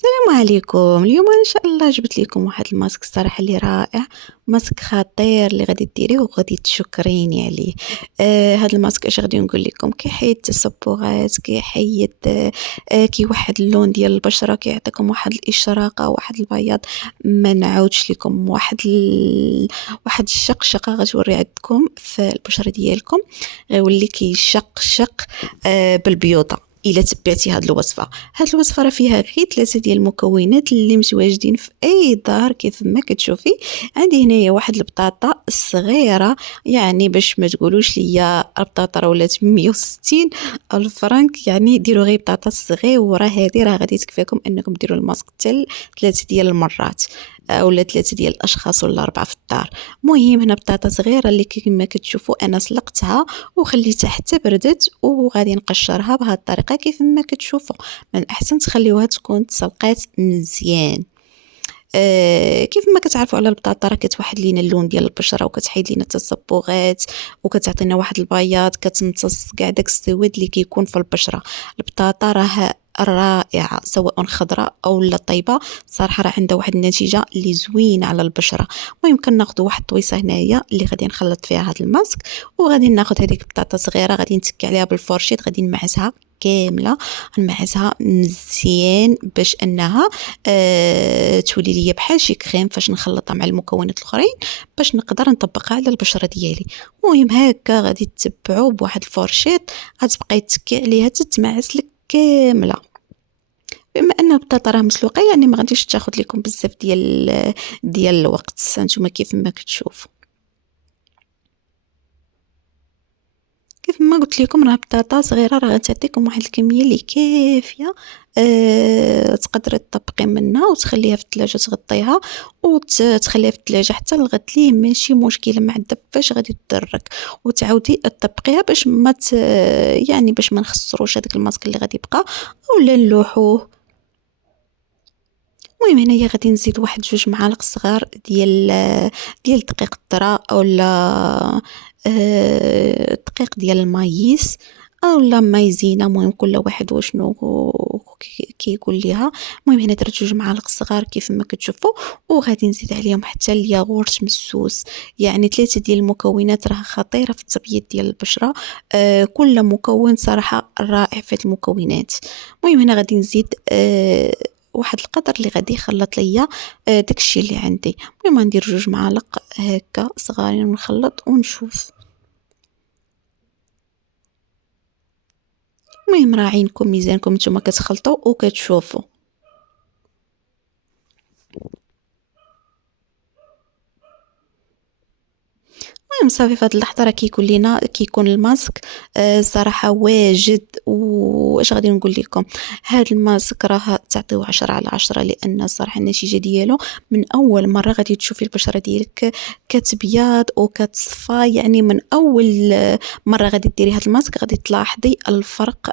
السلام عليكم. اليوم ان شاء الله جبت لكم واحد الماسك الصراحه اللي رائع. ماسك خطير اللي غادي ديريه وغادي تشكريني عليه. هذا الماسك اش غادي نقول لكم كيحيد التصبغات، كيحيد كيوحد اللون ديال البشره، كيعطيكم واحد الاشراقه، واحد البياض. ما نعاودش لكم واحد الشقشقه غتوري عندكم في البشره ديالكم، غيولي كيشقشق بالبيوضه الا تبعتي هاد الوصفه راه فيها غير 3 ديال المكونات اللي متواجدين في اي دار. كيف ما كتشوفي عندي هنايا واحد البطاطا الصغيره، يعني باش ما تقولوش ليا البطاطا راه ولات 160 الف فرنك، يعني ديروا غير بطاطا صغيره هذه راه غادي تكفيكم انكم ديروا الماسك حتى 3 ديال المرات، اولا 3 ديال الاشخاص ولا 4 في الدار. مهم هنا بطاطا صغيره اللي كما كتشوفوا انا سلقتها وخليتها حتى بردت، وغادي نقشرها بهذه الطريقه كيف ما كتشوفوا. من الاحسن تخليوها تكون تسلقات مزيان. كيف ما كتعرفوا على البطاطا راه كتوحد لينا اللون ديال البشره وكتحيد لينا التصبغات وكتعطينا واحد البياض، كتمتص كاع داك السواد اللي كيكون في البشره. البطاطا راه رائعه سواء خضراء او لا طيبه، صراحه راه عندها واحد النتيجه اللي زوينه على البشره. المهم كناخذوا واحد الطويصه هنايا اللي غادي نخلط فيها هذا الماسك، وغادي ناخذ هذيك البطاطا صغيره غادي نتكي عليها بالفورشيط، غادي نمعسها كامله، نمعسها مزيان باش انها تولي ليا بحال شي كريم فاش نخلطها مع المكونات الاخرين باش نقدر نطبقها على البشره ديالي. المهم هكا غادي تتبعوا بواحد الفورشيط، غتبقاي تكي عليها تتمعس لك كامله. بما ان البطاطا راه مسلوقه يعني ما غاديش تاخذ لكم بزاف ديال الوقت، نتوما كيف ما كتشوفوا. كيف ما قلت لكم راه بطاطا صغيره راه غتعطيكم واحد الكميه اللي كافيه، تقدري تطبقي منها وتخليها في الثلاجه، تغطيها وتخليها في الثلاجه حتى الغد ليه ماشي مشكله مع الدب فاش غادي تدرك، وتعاودي تطبقيها باش ما يعني باش ما نخسروش هذاك الماسك اللي غادي يبقى اولا نلوحوه. المهم هنايا غادي نزيد واحد 2 معالق صغار ديال دقيق الذرة اولا دقيق ديال المايس اولا مايزينا، المهم كل واحد وشنو كيقول ليها. المهم هنا درت 2 معالق صغار كيف ما كتشوفوا، وغادي نزيد عليهم حتى الياغورت مسوس. يعني 3 ديال المكونات راه خطيره في التبييض ديال البشره. كل مكون صراحه رائع في المكونات. المهم هنا غادي نزيد واحد القدر اللي غادي يخلط ليا داكشي اللي عندي. المهم ندير 2 معالق هكا صغارين ونخلط ونشوف. المهم راعينكم ميزانكم نتوما كتخلطوا وكتشوفوا. المهم صافي في هذه اللحظه راه كيكون الماسك صراحه واجد. واش غادي نقول لكم، هذا الماسك راه تعطيوه 10/10 لان صراحه النتيجه ديالو من اول مره غادي تشوفي البشره ديالك كتبيض وكتصفى. يعني من اول مره غادي ديري هذا الماسك غادي تلاحظي الفرق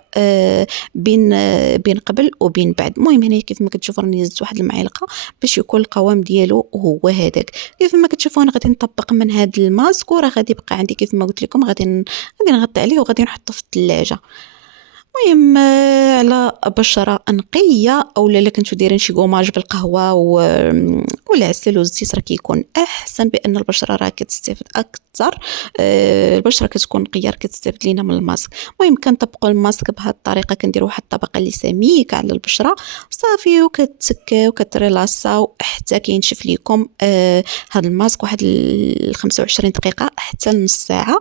بين قبل وبين بعد. المهم هنا كيف ما كتشوفوا راني زدت واحد المعلقه باش يكون القوام ديالو هو هذاك. كيف ما كتشوفوا انا غادي نطبق من هذا الماسك وراه غادي يبقى عندي كيف ما قلت لكم، غادي نغطي عليه وغادي نحطه في الثلاجه. المهم على بشره نقيه اولا الا كنتو دايرين شي كوماج بالقهوه والعسل والزيت راه كيكون احسن، بان البشره راه كتستافد اكثر. البشره كتكون نقيه كتستافد لينا من الماسك. المهم كنطبقوا الماسك بهذه الطريقه، كنديروا واحد الطبقه اللي سميكه على البشره صافي، وكتسكاو وكتريلاساو حتى كينشف ليكم هذا الماسك واحد 25 دقيقه حتى نص ساعه.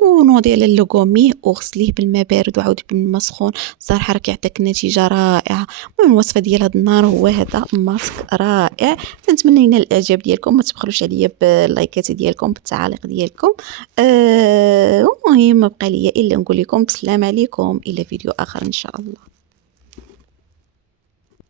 ونوضي على اللوغومي وغسليه بالماء بارد وعاودي بالماء سخون، صراحه راه كيعطيك نتيجه رائعه. المهم الوصفه ديال هذا النهار هو هذا ماسك رائع. تنتمنى لنا الاعجاب ديالكم، ما تبخلوش عليا باللايكات ديالكم بالتعاليق ديالكم. المهم ما بقى ليا الا نقول لكم بسلام عليكم الى فيديو اخر ان شاء الله.